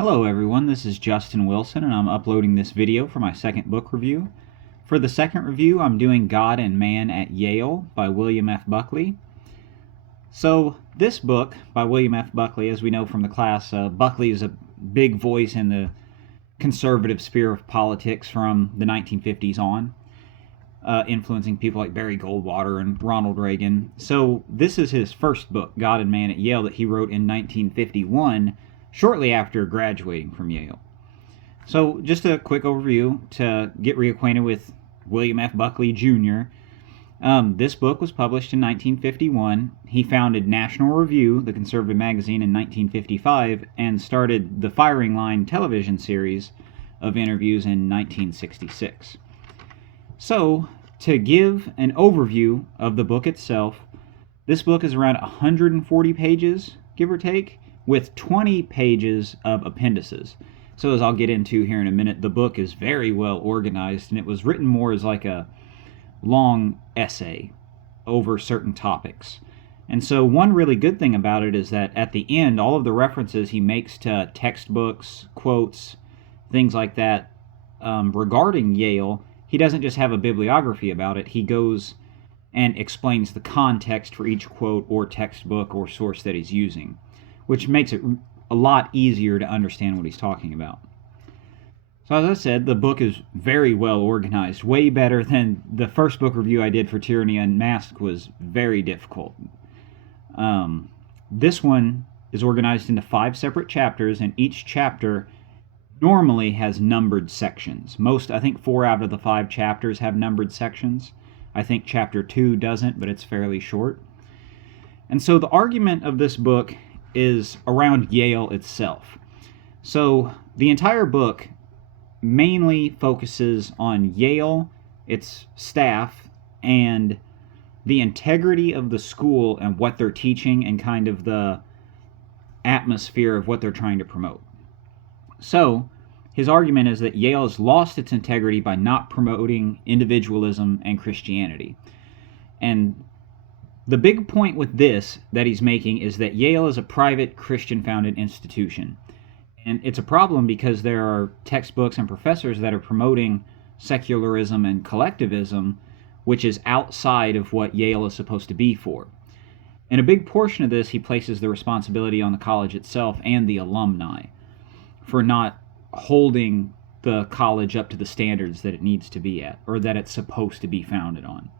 Hello everyone, this is Justin Wilson and I'm uploading this video for my second book review. For the second review, I'm doing God and Man at Yale by William F. Buckley. So this book by William F. Buckley, as we know from the class, Buckley is a big voice in the conservative sphere of politics from the 1950s on, influencing people like Barry Goldwater and Ronald Reagan. So this is his first book, God and Man at Yale, that he wrote in 1951, shortly after graduating from Yale. So just a quick overview to get reacquainted with William F. Buckley Jr. This book was published in 1951. He founded National Review, the conservative magazine, in 1955 and started the Firing Line television series of interviews in 1966. So, to give an overview of the book itself, this book is around 140 pages, give or take, with 20 pages of appendices. So as I'll get into here in a minute, the book is very well organized, and it was written more as like a long essay over certain topics. And so one really good thing about it is that at the end, all of the references he makes to textbooks, quotes, things like that regarding Yale, he doesn't just have a bibliography about it. He goes and explains the context for each quote or textbook or source that he's using, which makes it a lot easier to understand what he's talking about. So as I said, the book is very well organized, way better than the first book review I did for Tyranny Unmasked was very difficult. This one is organized into 5 separate chapters, and each chapter normally has numbered sections. I think 4 out of the 5 chapters have numbered sections. I think chapter 2 doesn't, but it's fairly short. And so the argument of this book is around Yale itself. So the entire book mainly focuses on Yale, its staff, and the integrity of the school and what they're teaching and kind of the atmosphere of what they're trying to promote. So his argument is that Yale has lost its integrity by not promoting individualism and Christianity. And the big point with this that he's making is that Yale is a private Christian-founded institution. And it's a problem because there are textbooks and professors that are promoting secularism and collectivism, which is outside of what Yale is supposed to be for. And a big portion of this, he places the responsibility on the college itself and the alumni for not holding the college up to the standards that it needs to be at, or that it's supposed to be founded on.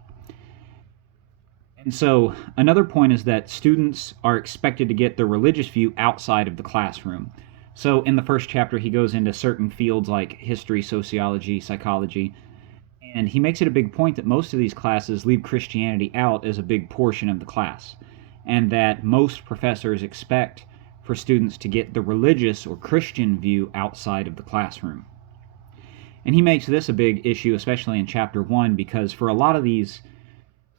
And so another point is that students are expected to get the religious view outside of the classroom. So in the first chapter, he goes into certain fields like history, sociology, psychology, and he makes it a big point that most of these classes leave Christianity out as a big portion of the class, and that most professors expect for students to get the religious or Christian view outside of the classroom. And he makes this a big issue, especially in chapter 1, because for a lot of these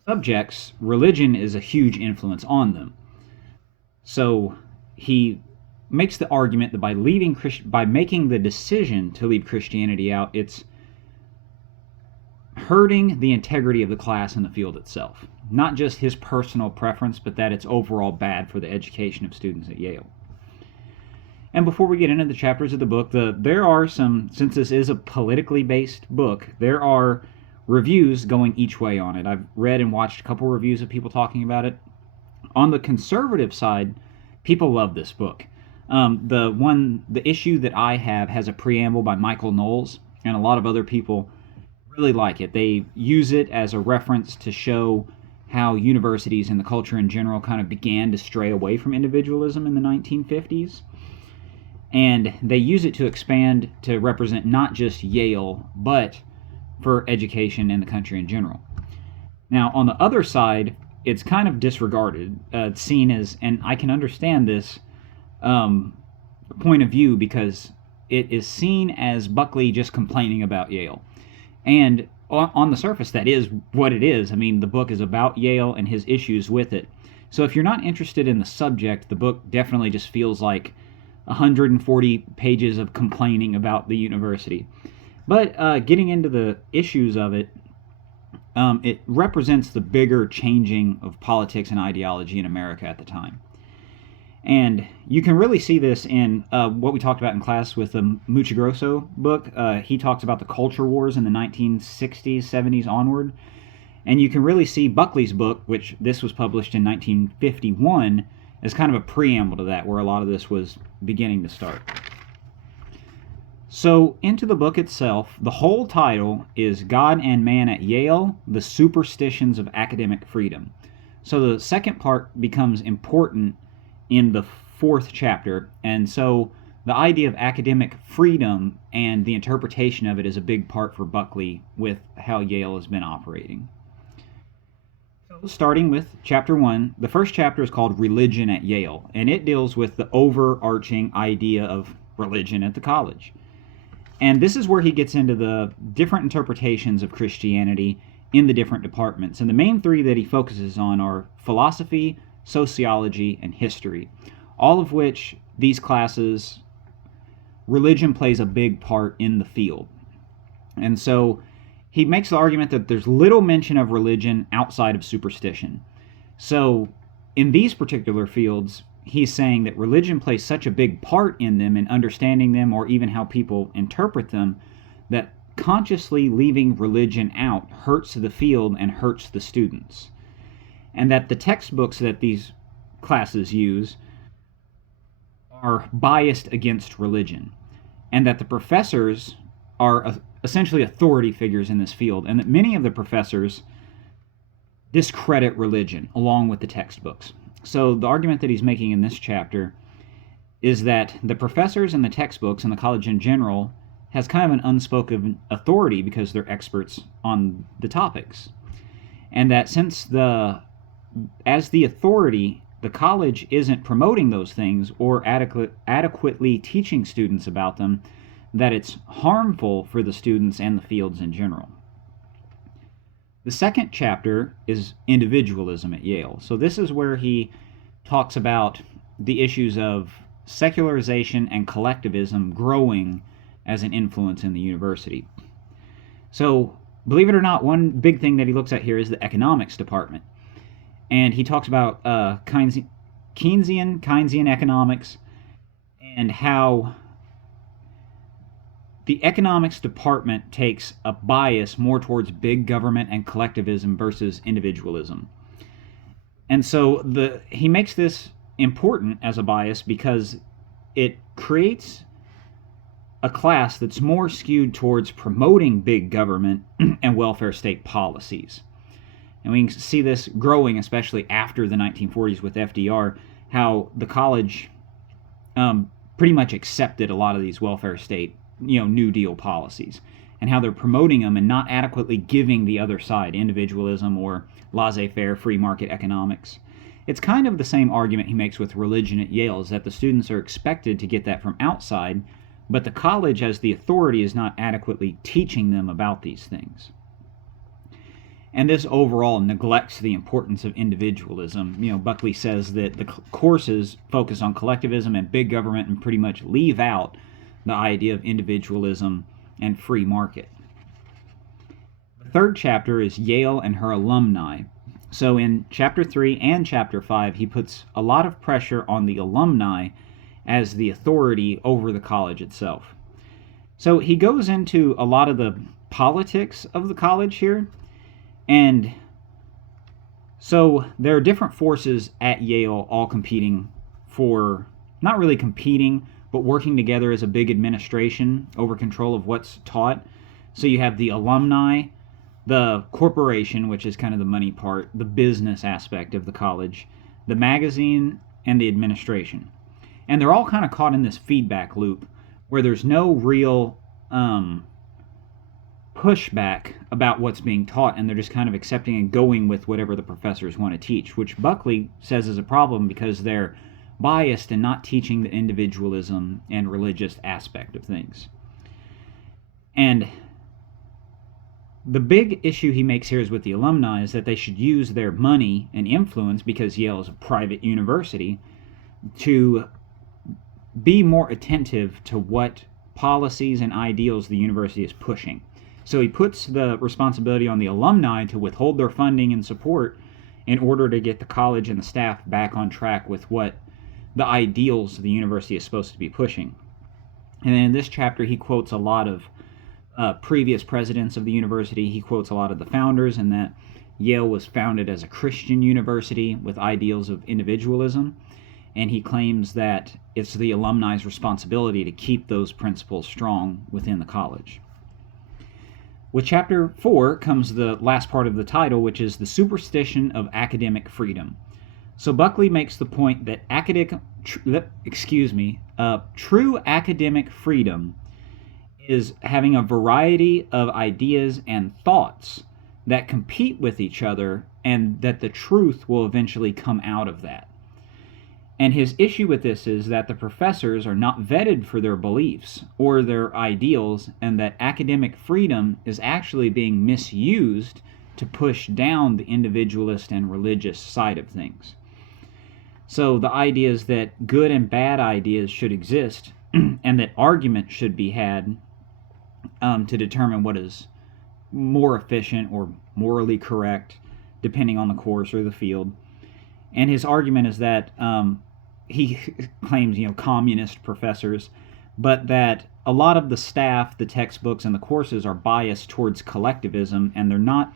subjects, religion is a huge influence on them. So he makes the argument that by making the decision to leave Christianity out, it's hurting the integrity of the class and the field itself. Not just his personal preference, but that it's overall bad for the education of students at Yale. And before we get into the chapters of the book, there are some, since this is a politically based book, there are reviews going each way on it. I've read and watched a couple reviews of people talking about it. On the conservative side, people love this book. The issue that I have has a preamble by Michael Knowles, and a lot of other people really like it. They use it as a reference to show how universities and the culture in general kind of began to stray away from individualism in the 1950s. And they use it to expand to represent not just Yale, but for education in the country in general. Now, on the other side, it's kind of disregarded. It's seen as, and I can understand this point of view because it is seen as Buckley just complaining about Yale. And on the surface, that is what it is. I mean, the book is about Yale and his issues with it. So if you're not interested in the subject, the book definitely just feels like 140 pages of complaining about the university. But getting into the issues of it, it represents the bigger changing of politics and ideology in America at the time. And you can really see this in what we talked about in class with the Muchagrosso book. He talks about the culture wars in the 1960s, 70s onward. And you can really see Buckley's book, which this was published in 1951, as kind of a preamble to that, where a lot of this was beginning to start. So, into the book itself, the whole title is God and Man at Yale, the Superstitions of Academic Freedom. So the second part becomes important in the fourth chapter, and so the idea of academic freedom and the interpretation of it is a big part for Buckley with how Yale has been operating. So starting with chapter 1, the first chapter is called Religion at Yale, and it deals with the overarching idea of religion at the college. And this is where he gets into the different interpretations of Christianity in the different departments. And the main three that he focuses on are philosophy, sociology, and history, all of which these classes, religion plays a big part in the field. And so he makes the argument that there's little mention of religion outside of superstition. So in these particular fields, he's saying that religion plays such a big part in them, in understanding them, or even how people interpret them, that consciously leaving religion out hurts the field and hurts the students. And that the textbooks that these classes use are biased against religion. And that the professors are essentially authority figures in this field, and that many of the professors discredit religion along with the textbooks. So the argument that he's making in this chapter is that the professors and the textbooks and the college in general has kind of an unspoken authority because they're experts on the topics. And that since as the authority, the college isn't promoting those things or adequately teaching students about them, that it's harmful for the students and the fields in general. The second chapter is individualism at Yale. So this is where he talks about the issues of secularization and collectivism growing as an influence in the university. So, believe it or not, one big thing that he looks at here is the economics department. And he talks about Keynesian economics and how the economics department takes a bias more towards big government and collectivism versus individualism. And so he makes this important as a bias because it creates a class that's more skewed towards promoting big government and welfare state policies. And we can see this growing, especially after the 1940s with FDR, how the college pretty much accepted a lot of these welfare state New Deal policies, and how they're promoting them and not adequately giving the other side, individualism or laissez-faire free market economics. It's kind of the same argument he makes with religion at Yale, is that the students are expected to get that from outside, but the college as the authority is not adequately teaching them about these things. And this overall neglects the importance of individualism. Buckley says that the courses focus on collectivism and big government and pretty much leave out the idea of individualism and free market. The third chapter is Yale and her alumni. So in chapter 3 and chapter 5, he puts a lot of pressure on the alumni as the authority over the college itself. So he goes into a lot of the politics of the college here, and so there are different forces at Yale all competing for, not really competing, but working together as a big administration over control of what's taught. So you have the alumni, the corporation, which is kind of the money part, the business aspect of the college, the magazine, and the administration. And they're all kind of caught in this feedback loop where there's no real pushback about what's being taught, and they're just kind of accepting and going with whatever the professors want to teach, which Buckley says is a problem because they're biased and not teaching the individualism and religious aspect of things. And the big issue he makes here is with the alumni is that they should use their money and influence, because Yale is a private university, to be more attentive to what policies and ideals the university is pushing. So he puts the responsibility on the alumni to withhold their funding and support in order to get the college and the staff back on track with what the ideals the university is supposed to be pushing. And then in this chapter, he quotes a lot of previous presidents of the university. He quotes a lot of the founders, and that Yale was founded as a Christian university with ideals of individualism. And he claims that it's the alumni's responsibility to keep those principles strong within the college. With chapter 4 comes the last part of the title, which is the superstition of academic freedom. So Buckley makes the point that true academic freedom is having a variety of ideas and thoughts that compete with each other, and that the truth will eventually come out of that. And his issue with this is that the professors are not vetted for their beliefs or their ideals, and that academic freedom is actually being misused to push down the individualist and religious side of things. So the idea is that good and bad ideas should exist, and that argument should be had to determine what is more efficient or morally correct, depending on the course or the field. And his argument is that he claims, communist professors, but that a lot of the staff, the textbooks, and the courses are biased towards collectivism, and they're not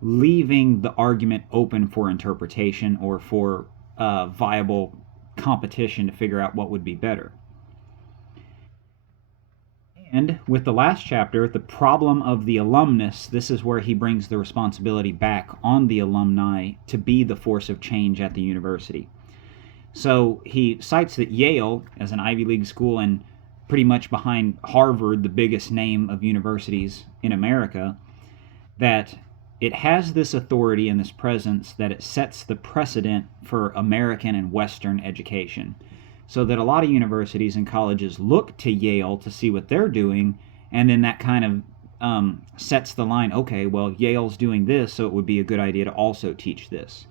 leaving the argument open for interpretation or for viable competition to figure out what would be better. And with the last chapter, the problem of the alumnus, this is where he brings the responsibility back on the alumni to be the force of change at the university. So he cites that Yale, as an Ivy League school and pretty much behind Harvard, the biggest name of universities in America, that it has this authority and this presence that it sets the precedent for American and Western education. So that a lot of universities and colleges look to Yale to see what they're doing, and then that kind of sets the line, okay, well, Yale's doing this, so it would be a good idea to also teach this.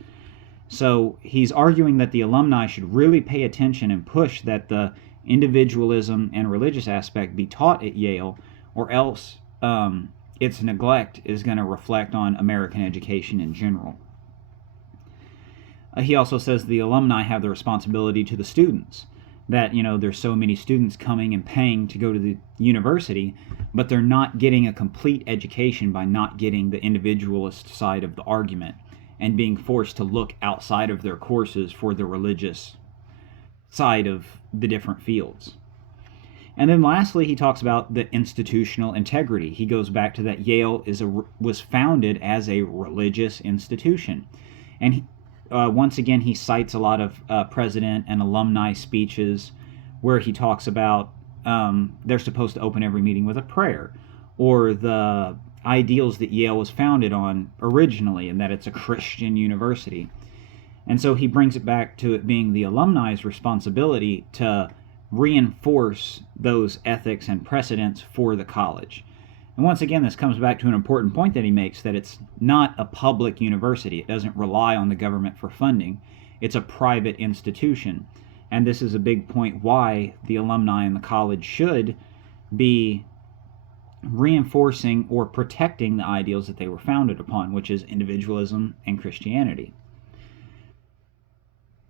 So he's arguing that the alumni should really pay attention and push that the individualism and religious aspect be taught at Yale, or else its neglect is going to reflect on American education in general. He also says the alumni have the responsibility to the students, that, there's so many students coming and paying to go to the university, but they're not getting a complete education by not getting the individualist side of the argument and being forced to look outside of their courses for the religious side of the different fields. And then lastly, he talks about the institutional integrity. He goes back to that Yale was founded as a religious institution. And once again, he cites a lot of president and alumni speeches where he talks about they're supposed to open every meeting with a prayer, or the ideals that Yale was founded on originally, and that it's a Christian university. And so he brings it back to it being the alumni's responsibility to reinforce those ethics and precedents for the college. And once again, this comes back to an important point that he makes, that it's not a public university. It doesn't rely on the government for funding. It's a private institution. And this is a big point why the alumni in the college should be reinforcing or protecting the ideals that they were founded upon, which is individualism and Christianity.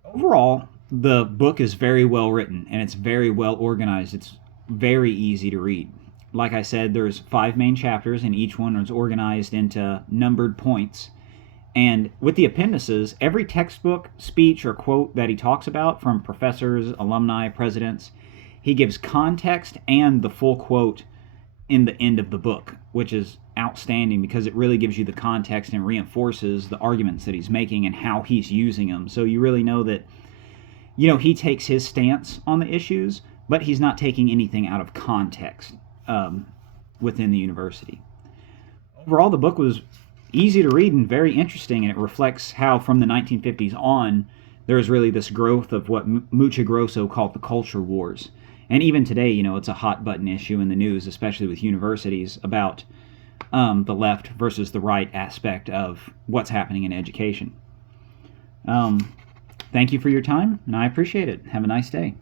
Overall, the book is very well written, and it's very well organized. It's very easy to read. Like I said, there's 5 main chapters, and each one is organized into numbered points. And with the appendices, every textbook, speech, or quote that he talks about from professors, alumni, presidents, he gives context and the full quote in the end of the book, which is outstanding because it really gives you the context and reinforces the arguments that he's making and how he's using them. So you really know that, he takes his stance on the issues, but he's not taking anything out of context within the university. Overall, the book was easy to read and very interesting, and it reflects how from the 1950s on, there was really this growth of what Mucha Grosso called the culture wars. And even today, it's a hot button issue in the news, especially with universities, about the left versus the right aspect of what's happening in education. Thank you for your time, and I appreciate it. Have a nice day.